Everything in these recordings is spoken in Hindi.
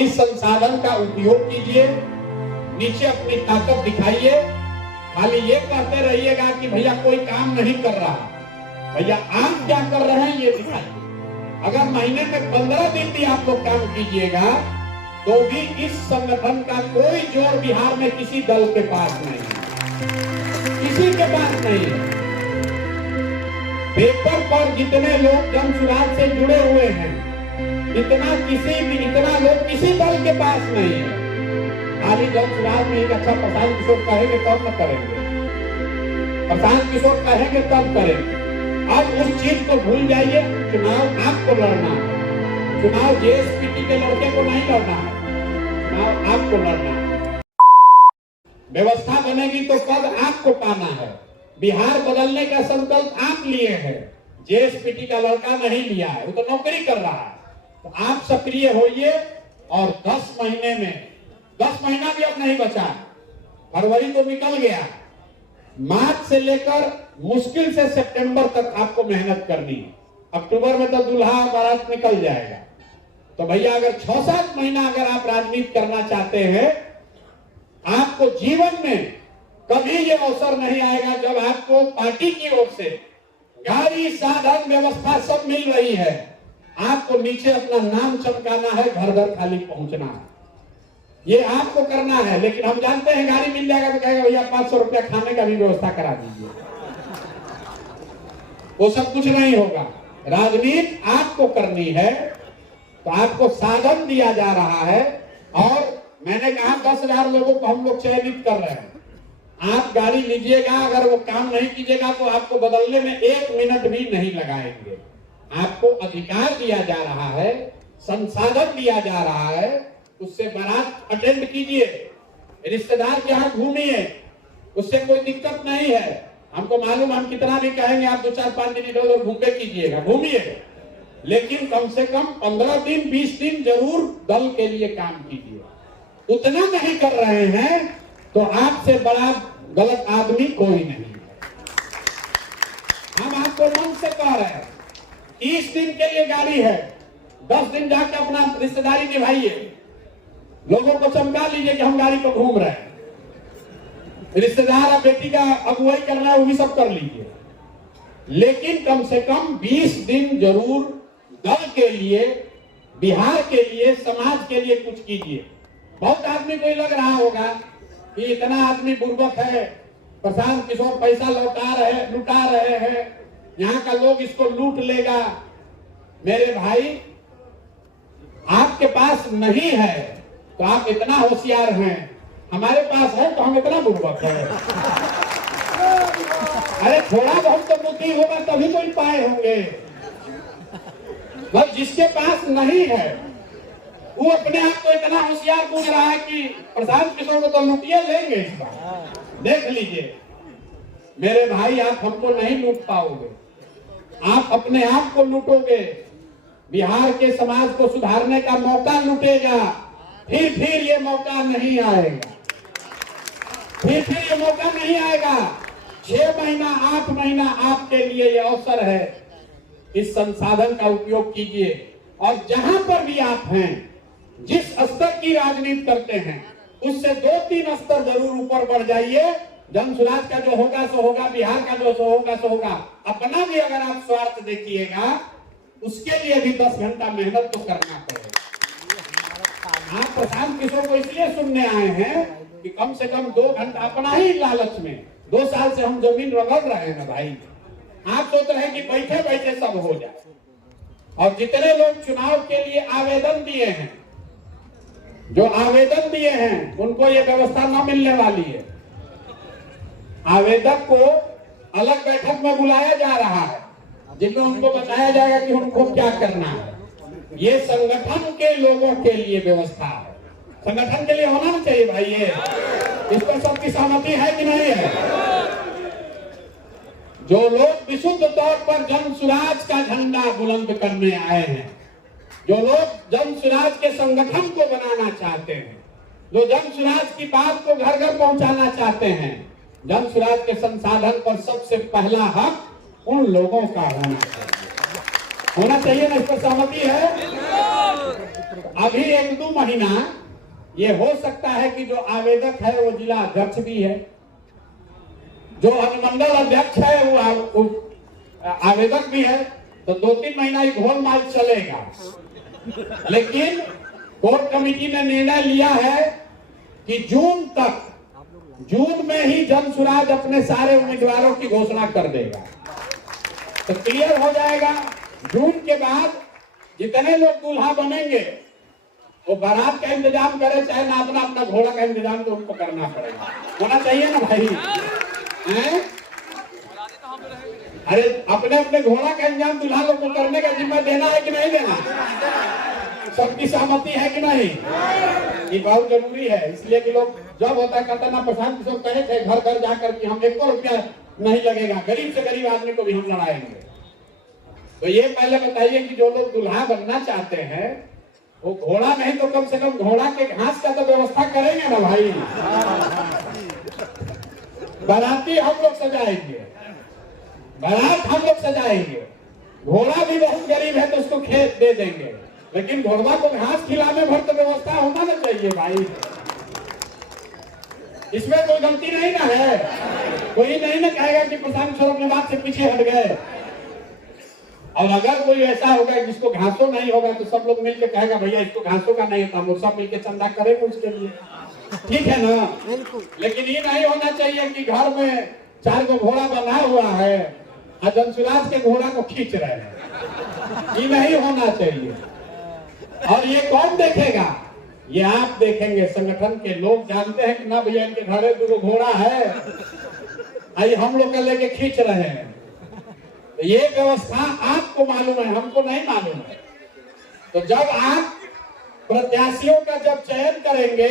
इस संसाधन का उपयोग कीजिए, नीचे अपनी ताकत दिखाइए। खाली ये कहते रहिएगा कि भैया कोई काम नहीं कर रहा, भैया आप क्या कर रहे हैं ये दिखाइए। अगर महीने में 15 दिन भी आप लोग काम कीजिएगा तो भी इस संगठन का कोई जोर बिहार में किसी दल के पास नहीं है, किसी के पास नहीं है। पेपर पर जितने लोग जन सुराज से जुड़े हुए हैं, इतना लोग किसी दल के पास नहीं है। खाली जन सुराज में एक अच्छा प्रशांत किशोर कहेंगे तब न करेंगे, प्रशांत किशोर कहेंगे तब करेंगे। अब उस चीज को भूल जाइए। चुनाव आपको लड़ना है, चुनाव जेएसपीटी के लड़के को नहीं लड़ना है, चुनाव आपको लड़ना है। व्यवस्था बनेगी तो पद आपको पाना है। बिहार बदलने का संकल्प आप लिए हैं, जेएसपीटी का लड़का नहीं लिया है, वो तो नौकरी कर रहा है। तो आप सक्रिय होइए और 10 महीने में, 10 महीना भी अब नहीं बचा, फरवरी तो निकल गया, मार्च से लेकर मुश्किल से सितंबर तक आपको मेहनत करनी है। अक्टूबर में तो दूल्हा बारात निकल जाएगा। तो भैया अगर 6-7 महीना अगर आप राजनीति करना चाहते हैं, आपको जीवन में कभी ये अवसर नहीं आएगा जब आपको पार्टी की ओर से गाड़ी साधन व्यवस्था सब मिल रही है। आपको नीचे अपना नाम चमकाना है, घर घर खाली पहुंचना है, ये आपको करना है। लेकिन हम जानते हैं गाड़ी मिल जाएगा तो कहेगा भैया 500 रुपया खाने का भी व्यवस्था करा दीजिए, वो सब कुछ नहीं होगा। राजनीति आपको करनी है तो आपको साधन दिया जा रहा है। और मैंने कहा 10,000 लोगों को हम लोग चयनित कर रहे हैं। आप गाड़ी लीजिएगा, अगर वो काम नहीं कीजिएगा तो आपको बदलने में 1 मिनट भी नहीं लगाएंगे। आपको अधिकार दिया जा रहा है, संसाधन दिया जा रहा है, उससे बारात अटेंड कीजिए, रिश्तेदार के यहाँ घूमिए, उससे कोई दिक्कत नहीं है। हमको मालूम, हम कितना भी कहेंगे आप 2-4-5 दिन इधर उधर घूमे कीजिएगा, घूमिए, लेकिन कम से कम 15 दिन 20 दिन जरूर दल के लिए काम कीजिए। उतना नहीं कर रहे हैं तो आपसे बड़ा गलत आदमी कोई नहीं है। हम आपको मन से कह रहे हैं, 30 दिन के लिए गाड़ी है, 10 दिन जाके अपना रिश्तेदारी निभाइए, लोगों को चमका लीजिए कि हम गाड़ी पर घूम रहे हैं। रिश्तेदार और बेटी का अगुवाई करना है वो भी सब कर लीजिए, लेकिन कम से कम 20 दिन जरूर दल के लिए, बिहार के लिए, समाज के लिए कुछ कीजिए। बहुत आदमी को लग रहा होगा कि इतना आदमी बुर्बक है, प्रशांत किशोर पैसा लुटा रहे हैं, यहाँ का लोग इसको लूट लेगा। मेरे भाई, आपके पास नहीं है तो आप इतना होशियार हैं, हमारे पास है तो हम इतना बुर्बक है। अरे थोड़ा बहुत तो बुद्धि होगा तभी तो पाए होंगे। बस जिसके पास नहीं है वो अपने आप को इतना होशियार पूछ रहा है कि प्रशांत किशोर को तो लूटिए लेंगे इस बार। देख लीजिए मेरे भाई, आप हमको नहीं लूट पाओगे, आप अपने आप को लूटोगे। बिहार के समाज को सुधारने का मौका लूटेगा, फिर ये मौका नहीं आएगा, फिर ये मौका नहीं आएगा। 6 महीना 8 महीना आपके लिए ये अवसर है, इस संसाधन का उपयोग कीजिए। और जहां पर भी आप हैं, जिस स्तर की राजनीति करते हैं, उससे 2-3 स्तर जरूर ऊपर बढ़ जाइए। जन सुराज का जो होगा सो होगा, बिहार का जो होगा सो होगा। अपना भी अगर आप स्वार्थ देखिएगा, उसके लिए भी 10 घंटा मेहनत तो करना पड़ेगा। आप प्रशांत किशोर को इसलिए सुनने आए हैं कि कम से कम 2 घंटा, अपना ही लालच में 2 साल से हम जमीन रगड़ रहे हैं भाई। आप सोच रहे हैं कि बैठे बैठे सब हो जाए। और जितने लोग चुनाव के लिए आवेदन दिए हैं, जो आवेदन दिए हैं, उनको ये व्यवस्था न मिलने वाली है। आवेदक को अलग बैठक में बुलाया जा रहा है, जिसमें उनको बताया जाएगा कि उनको क्या करना है। ये संगठन के लोगों के लिए व्यवस्था है, संगठन के लिए होना ना चाहिए भाई। ये इस पर सबकी सहमति है कि नहीं है? जो लोग विशुद्ध तौर पर जन सुराज का झंडा बुलंद करने आए हैं, जो लोग जन सुराज के संगठन को बनाना चाहते हैं, जो जन सुराज की बात को घर घर पहुंचाना चाहते हैं, जन सुराज के संसाधन पर सबसे पहला हक उन लोगों का होना चाहिए ना। इस पर सहमति है? अभी 1-2 महीना ये हो सकता है कि जो आवेदक है वो जिला अध्यक्ष भी है, जो अनुमंडल अध्यक्ष है वो आवेदक भी है, तो 2-3 महीना ही घोलमाल चलेगा। लेकिन कोर कमेटी ने निर्णय लिया है कि जून में ही जनसुराज अपने सारे उम्मीदवारों की घोषणा कर देगा, तो क्लियर हो जाएगा। जून के बाद जितने लोग दूल्हा बनेंगे वो बारात का इंतजाम करे, चाहे ना अपना घोड़ा का इंतजाम तो उनको करना पड़ेगा, होना चाहिए ना भाई हैं? अरे अपने घोड़ा का इंतजाम दूल्हा लोग को करने का जिम्मा देना है कि नहीं देना? सबकी सहमति है कि नहीं? ये बहुत जरूरी है। इसलिए कि लोग जब होता है कहता ना, प्रशांत किशोर कहे थे घर घर जाकर कि हम 1 रुपया नहीं लगेगा, गरीब से गरीब आदमी को भी हम लड़ाएंगे। तो ये पहले बताइए कि जो लोग दूल्हा बनना चाहते हैं वो घोड़ा नहीं तो कम से कम घोड़ा के घास का तो व्यवस्था करेंगे ना भाई। बाराती हम लोग सजाएंगे, बारात हम लोग सजाएंगे, घोड़ा भी बहुत गरीब है तो उसको खेत दे देंगे, लेकिन घोड़ा को घास खिलाने भर तो व्यवस्था होना ना चाहिए भाई। इसमें कोई गलती नहीं ना है, कोई नहीं ना कहेगा कि प्रशांत किशोर अपने बात से पीछे हट गए। और अगर कोई ऐसा होगा जिसको घासों नहीं होगा तो सब लोग मिलकर कहेगा भैया इसको घासों का नहीं होता, हम लोग सब मिलकर चंदा करेंगे उसके लिए, ठीक है ना? लेकिन ये नहीं होना चाहिए कि घर में 4 गो घोड़ा बना हुआ है और जनसुराज के घोड़ा को खींच रहे हैं, ये नहीं होना चाहिए। और ये कौन देखेगा? ये आप देखेंगे, संगठन के लोग जानते हैं कि ना भैया इनके घर 2 घोड़ा है, आई हम लोग का लेके खींच रहे हैं। तो ये व्यवस्था आपको मालूम है, हमको नहीं मालूम है। तो जब आप प्रत्याशियों का जब चयन करेंगे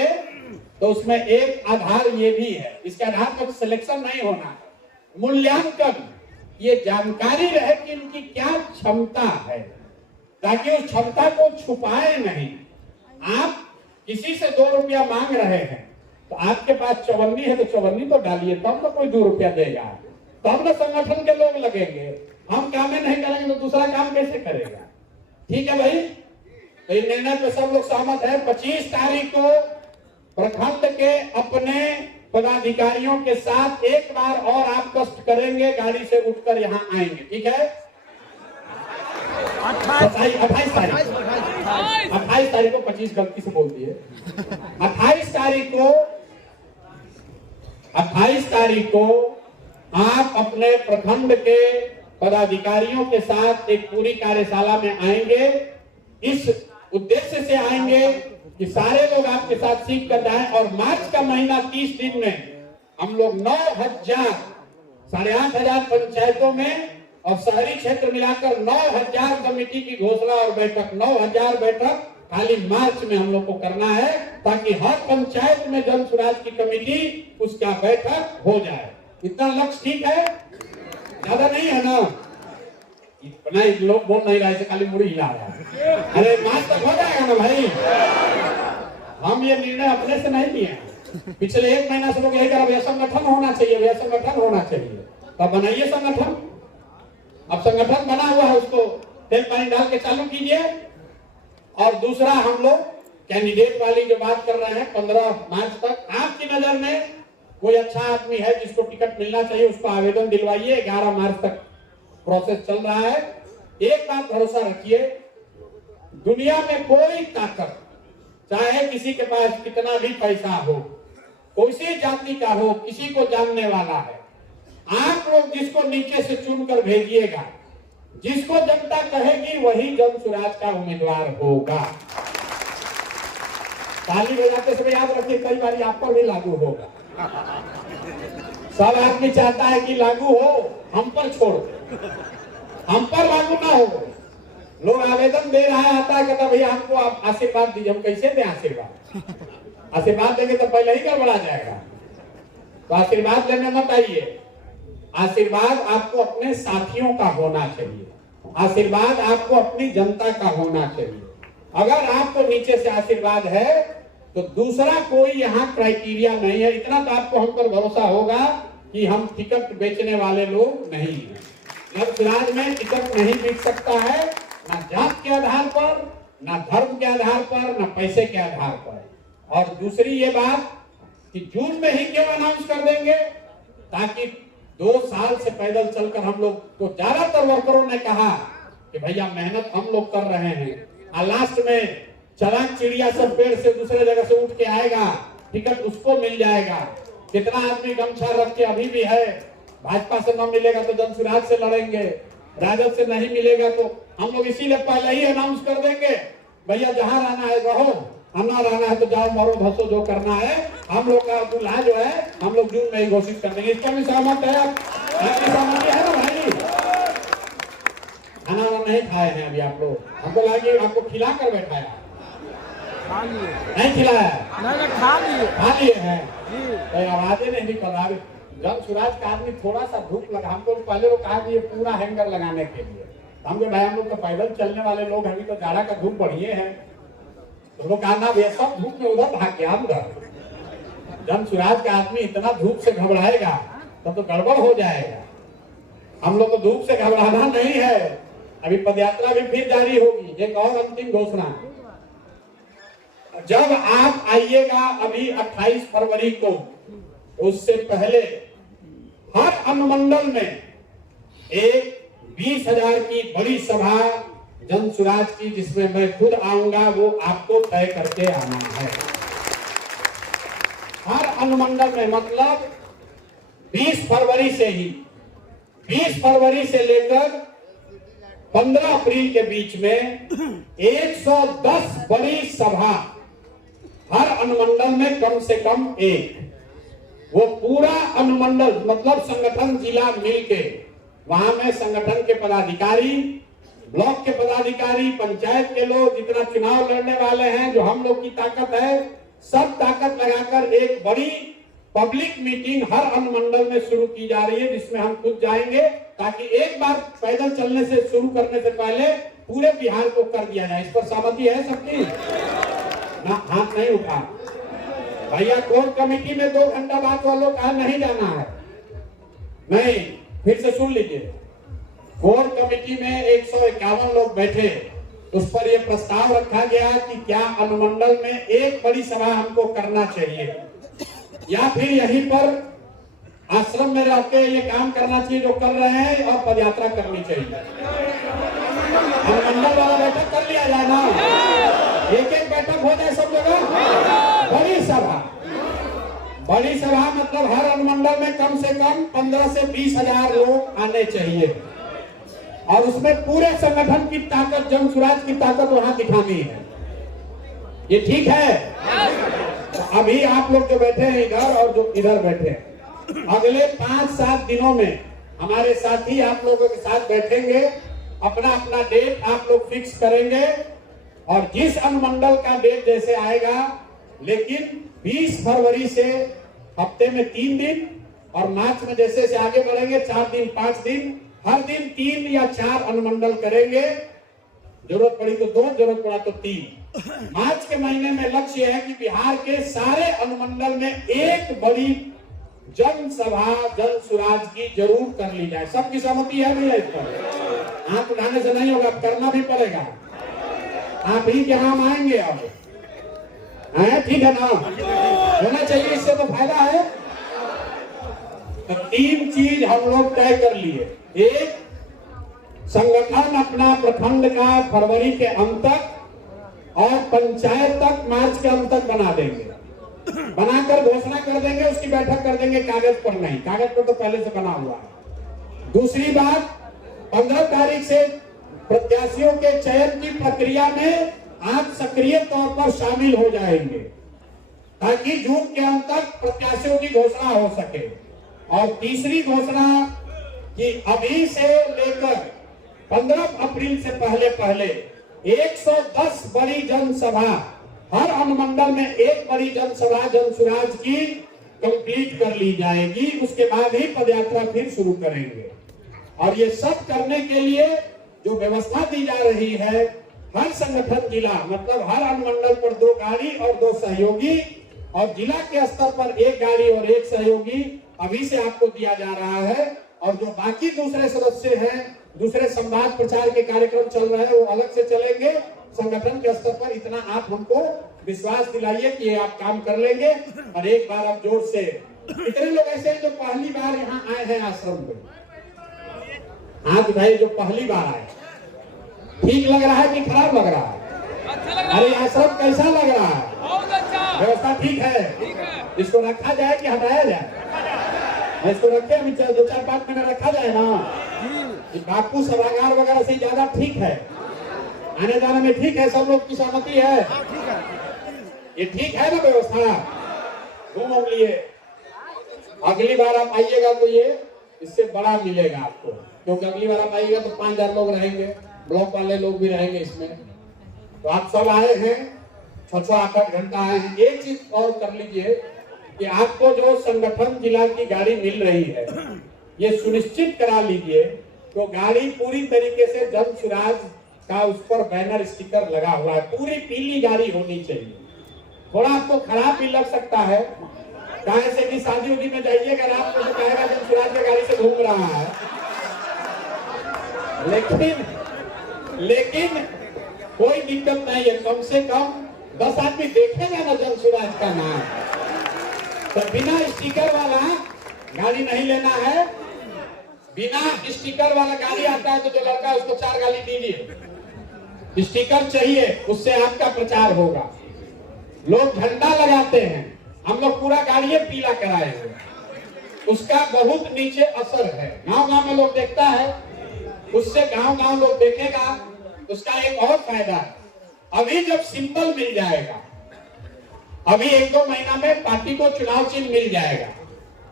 तो उसमें एक आधार ये भी है, इसके आधार पर सिलेक्शन नहीं होना, मूल्यांकन, ये जानकारी रहे कि इनकी क्या क्षमता है, ताकि उस क्षमता को छुपाए नहीं। आप किसी से 2 रुपया मांग रहे हैं तो आपके पास चवन्नी है तो चवन्नी तो डालिए, तब तो कोई 2 रुपया देगा, तब ना संगठन के लोग लगेंगे। हम काम नहीं करेंगे तो दूसरा काम कैसे करेगा? ठीक है भाई, तो इस निर्णय पे सब लोग सहमत है। 25 तारीख को प्रखंड के अपने पदाधिकारियों के साथ एक बार और आप कष्ट करेंगे, गाड़ी से उठकर यहाँ आएंगे, ठीक है? 28 तारीख को 25 गलती से बोल दिए। 28 तारीख को आप अपने प्रखंड के पदाधिकारियों के साथ एक पूरी कार्यशाला में आएंगे। इस उद्देश्य से आएंगे कि सारे लोग आपके साथ सीख कर जाएं और मार्च का महीना 30 दिन में हम लोग 9,000 8,500 पंचायतों में और शहरी क्षेत्र मिलाकर 9,000 कमेटी की घोषणा और बैठक, 9,000 बैठक खाली मार्च में हम लोग को करना है, ताकि हर पंचायत में जनसुराज की कमेटी उसका बैठक हो जाए। इतना लक्ष्य ठीक है? ज्यादा नहीं है ना? इतना लोग बोल नहीं रहे, खाली मुड़ी हिला रहा है। अरे मार्च तक हो जाएगा ना भाई। हम ये निर्णय अपने से नहीं लिए, पिछले 1 महीना से लोग यही कर, यह संगठन होना चाहिए, यह संगठन होना चाहिए। तब बनाइए संगठन। अब संगठन बना हुआ है, उसको तेल पानी डाल के चालू कीजिए। और दूसरा, हम लोग कैंडिडेट वाली जो बात कर रहे हैं, 15 मार्च तक आपकी नजर में कोई अच्छा आदमी है जिसको टिकट मिलना चाहिए, उसको आवेदन दिलवाइए। 11 मार्च तक प्रोसेस चल रहा है। एक बात भरोसा रखिए, दुनिया में कोई ताकत, चाहे किसी के पास कितना भी पैसा हो, कोई सी जाति का हो, किसी को जानने वाला है, आप लोग जिसको नीचे से चुनकर भेजिएगा, जिसको जनता कहेगी वही जनसुराज का उम्मीदवार होगा। ताली बजाते समय याद रखिए, कई बार आप पर भी लागू होगा। सब आदमी चाहता है कि लागू हो, हम पर छोड़ दे, हम पर लागू ना हो। लोग आवेदन दे रहा है, आता है कहता भैया हमको आप आशीर्वाद दीजिए। हम कैसे दें आशीर्वाद? आशीर्वाद देंगे तो पहले ही गड़बड़ा जाएगा। तो आशीर्वाद लेने मत आइए। आशीर्वाद आपको अपने साथियों का होना चाहिए, आशीर्वाद आपको अपनी जनता का होना चाहिए। अगर आपको नीचे से आशीर्वाद है तो दूसरा कोई यहाँ क्राइटेरिया नहीं है। इतना तो आपको हम पर भरोसा होगा कि हम टिकट बेचने वाले लोग नहीं हैं। जनसुराज में टिकट नहीं बिक सकता है, ना जात के आधार पर, ना धर्म के आधार पर, ना पैसे के आधार पर। और दूसरी ये बात कि जून में ही क्यों अनाउंस कर देंगे, ताकि 2 साल से पैदल चलकर हम लोग तो ज्यादातर वर्करों ने कहा कि भैया मेहनत हम लोग कर रहे हैं, और लास्ट में चलान चिड़िया सब पेड़ से दूसरे जगह से उठ के आएगा, टिकट उसको मिल जाएगा। कितना आदमी गमछा रख के अभी भी है, भाजपा से न मिलेगा तो जनसुराज से लड़ेंगे, राजद से नहीं मिलेगा तो हम लोग इसीलिए पहले ही अनाउंस कर देंगे, भैया जहां रहना है रहो, ना रहना है तो जाओ मरो धसो, जो करना है। हम लोग का दूल्हा जो है हम लोग जून में ही घोषित कर देंगे। इसका भी सहमत है आप? सहमति है ना भाई? खाना नहीं खाए हैं अभी आप लोग? हमको लगा कि आपको खिला कर बैठाया, नहीं खिलाया? खा लिए हैं, आवाजें नहीं निकल रहा। जनसुराज का आदमी थोड़ा सा धूप लगा, हमको पहले वो कहा कि ये पूरा हैंगर लगाने के लिए, हम भाई हम लोग तो पैदल चलने वाले लोग हैं, तो जाड़ा का धूप बढ़िए है, तो लोग कहा ना भैया सब धूप में उधर भाग गया। उधर जनसुराज का आदमी इतना धूप से घबराएगा तब तो गड़बड़ हो जाएगा। हम लोग को धूप से घबराना नहीं है। अभी पदयात्रा भी फिर जारी होगी। एक और अंतिम घोषणा, जब आप आइएगा अभी 28 फरवरी को, उससे पहले हर अनुमंडल में एक 20,000 की बड़ी सभा जनसुराज की, जिसमें मैं खुद आऊंगा, वो आपको तय करके आना है। हर अनुमंडल में, मतलब 20 फरवरी से ही, 20 फरवरी से लेकर 15 अप्रैल के बीच में 110 बड़ी सभा हर अनुमंडल में कम से कम एक। वो पूरा अनुमंडल मतलब संगठन जिला मिलके, वहां में संगठन के पदाधिकारी, ब्लॉक के पदाधिकारी, पंचायत के लोग, जितना चुनाव लड़ने वाले हैं, जो हम लोग की ताकत है, सब ताकत लगाकर एक बड़ी पब्लिक मीटिंग हर अनुमंडल में शुरू की जा रही है, जिसमें हम खुद जाएंगे, ताकि एक बार पैदल चलने से शुरू करने से पहले पूरे बिहार को कर दिया जाए। इस पर सहमति है सबकी? ना हाथ नहीं उठा भैया। कोर कमेटी में 2 घंटा बात वालों का नहीं जाना है, नहीं, फिर से सुन लीजिए। कोर कमेटी में 151 लोग बैठे, उस पर यह प्रस्ताव रखा गया कि क्या अनुमंडल में एक बड़ी सभा हमको करना चाहिए, या फिर यहीं पर आश्रम में रह के ये काम करना चाहिए जो कर रहे हैं, और पदयात्रा करनी चाहिए। अनुमंडल वाला बैठक कर लिया जाए ना, एक बैठक हो जाए सब जगह। बड़ी सभा, बड़ी सभा मतलब हर अनुमंडल में कम से कम 15 से 20,000 लोग आने चाहिए, और उसमें पूरे संगठन की ताकत, जनसुराज की ताकत वहां दिखानी है। ये ठीक है? तो अभी आप लोग जो बैठे हैं इधर और जो इधर बैठे हैं, अगले 5-7 दिनों में हमारे साथी आप लोगों के साथ बैठेंगे, अपना अपना डेट आप लोग फिक्स करेंगे, और जिस अनुमंडल का डेट जैसे आएगा, लेकिन 20 फरवरी से हफ्ते में 3 दिन, और मार्च में जैसे से आगे बढ़ेंगे 4 दिन 5 दिन, हर दिन 3 या 4 अनुमंडल करेंगे। जरूरत पड़ी तो 2, जरूरत पड़ा तो 3। मार्च के महीने में लक्ष्य है कि बिहार के सारे अनुमंडल में एक बड़ी जनसभा जनसुराज की जरूर कर ली जाए। सबकी सहमति है भैया? इस पर हाथ उठाने से नहीं होगा, करना भी पड़ेगा। आप ही के हम आएंगे, अब ठीक है ना? होना चाहिए, इससे तो फायदा है। तो 3 चीज हम लोग तय कर लिए। एक, संगठन अपना प्रखंड का फरवरी के अंत तक और पंचायत तक मार्च के अंत तक बना देंगे, बनाकर घोषणा कर देंगे, उसकी बैठक कर देंगे। कागज पर नहीं, कागज पर तो पहले से बना हुआ है। दूसरी बात, 15 तारीख से प्रत्याशियों के चयन की प्रक्रिया में आप सक्रिय तौर पर शामिल हो जाएंगे, ताकि जून के अंत तक प्रत्याशियों की घोषणा हो सके। और तीसरी घोषणा कि अभी से लेकर 15 अप्रैल से पहले 110 बड़ी जनसभा, हर अनुमंडल में एक बड़ी जनसभा जनसुराज की कंप्लीट कर ली जाएगी। उसके बाद ही पदयात्रा फिर शुरू करेंगे। और ये सब करने के लिए जो व्यवस्था दी जा रही है, हर संगठन जिला मतलब हर अनुमंडल पर 2 गाड़ी और 2 सहयोगी, और जिला के स्तर पर 1 गाड़ी और 1 सहयोगी अभी से आपको दिया जा रहा है। और जो बाकी दूसरे सदस्य हैं दूसरे संवाद प्रचार के कार्यक्रम चल रहे हैं वो अलग से चलेंगे। संगठन के स्तर पर इतना आप हमको विश्वास दिलाइए कि ये आप काम कर लेंगे। और एक बार आप जोर से, इतने लोग ऐसे हैं जो पहली बार यहाँ आए हैं आश्रम में, हाथ उठाइए जो पहली बार आए। ठीक लग रहा है कि खराब लग रहा है? अरे आश्रम कैसा लग रहा है? बहुत अच्छा, व्यवस्था ठीक है। इसको रखा जाए कि हटाया जाए? इसको रखे, अभी 2-4-5 महीने रखा जाए ना। बापू सभागार वगैरह से ज्यादा ठीक है, आने जाने में ठीक है, सब लोग की सहमति है, ये ठीक है ना व्यवस्था? घूम लिए, अगली बार आप आइएगा तो ये इससे बड़ा मिलेगा आपको, क्योंकि अगली बार आप आइएगा तो 5000 लोग रहेंगे, ब्लॉक वाले लोग भी रहेंगे इसमें। तो आप सब आए हैं, 6-8 घंटा आए हैं। एक चीज और कर लीजिए कि आपको जो संगठन जिला की गाड़ी मिल रही है, ये सुनिश्चित करा लीजिए तो गाड़ी पूरी तरीके से जन सुराज का उस पर बैनर स्टिकर लगा हुआ है, पूरी पीली गाड़ी होनी चाहिए। थोड़ा आपको खराब भी लग सकता है, कहे से कि शादी उदी में जाइएगा रात को तो कहेगा जन सुराज की गाड़ी से घूम रहा है, लेकिन कोई दिक्कत नहीं है। कम से कम 10 आदमी देखेगा ना जन सुराज का नाम, तो बिना स्टिकर वाला गाड़ी नहीं लेना है। बिना स्टिकर वाला गाड़ी आता है तो जो लड़का उसको 4 गाली दीजिए, स्टिकर चाहिए, उससे आपका प्रचार होगा। लोग झंडा लगाते हैं, हम लोग पूरा गाड़ी पीला कराए हैं, उसका बहुत नीचे असर है। गांव-गांव में लोग देखता है, उससे गांव-गांव लोग देखेगा, उसका एक और फायदा है। अभी जब सिंबल मिल जाएगा, अभी 1-2 महीना में पार्टी को चुनाव चिन्ह मिल जाएगा,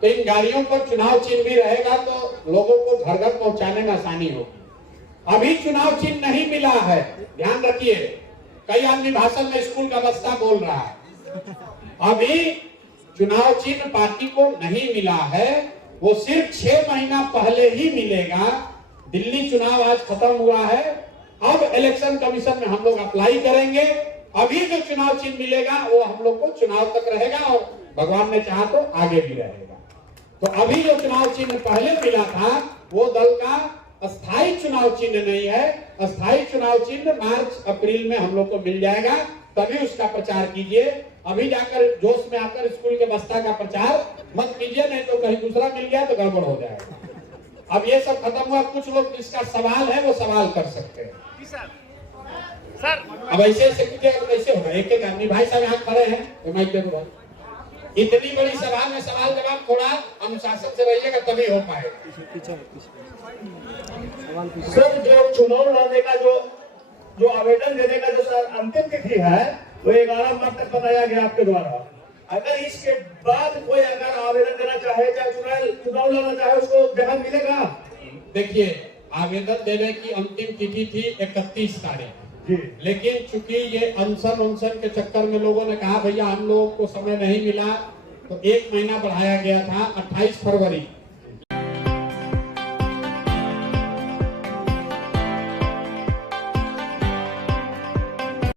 तो इन गाड़ियों पर चुनाव चिन्ह भी रहेगा तो लोगों को घर घर पहुंचाने में आसानी होगी। अभी चुनाव चिन्ह नहीं मिला है, ध्यान रखिए। कई आदमी भाषण में स्कूल का बस्ता बोल रहा है, अभी चुनाव चिन्ह पार्टी को नहीं मिला है, वो सिर्फ 6 महीना पहले ही मिलेगा। दिल्ली चुनाव आज खत्म हुआ है, अब इलेक्शन कमीशन में हम लोग अप्लाई करेंगे। अभी जो चुनाव चिन्ह मिलेगा वो हम लोग को चुनाव तक रहेगा और भगवान ने चाहा तो आगे भी रहेगा। तो अभी जो चुनाव चिन्ह पहले मिला था वो दल का अस्थायी चुनाव चिन्ह नहीं है। अस्थायी चुनाव चिन्ह मार्च-अप्रैल में हम लोग को मिल जाएगा, तभी उसका प्रचार कीजिए। अभी जाकर जोश में आकर स्कूल के बस्ता का प्रचार मत कीजिए, नहीं तो कहीं दूसरा मिल गया तो गड़बड़ हो जाएगा। अब ये सब खत्म हुआ, कुछ लोग जिसका सवाल है वो सवाल कर सकते हैं। सर अब ऐसे कैसे होगा? एक आदमी, भाई साहब यहाँ खड़े हैं तो माइक दे दो भाई। इतनी बड़ी सभा में सवाल जवाब थोड़ा अनुशासन से रहिएगा तभी हो पाए। सर जो चुनाव लड़ने का जो आवेदन देने का जो सर अंतिम तिथि है वो 11 मार्च तक बताया गया आपके द्वारा। अगर इसके बाद कोई अगर आवेदन देना चाहे, चाहे चुनाव लड़ना चाहे, उसको जगह मिलेगा? देखिए, आवेदन देने की अंतिम तिथि थी 31 तारीख, लेकिन चूंकि ये अनशन के चक्कर में लोगों ने कहा भैया हम लोगों को समय नहीं मिला, तो 1 महीना बढ़ाया गया था 28 फरवरी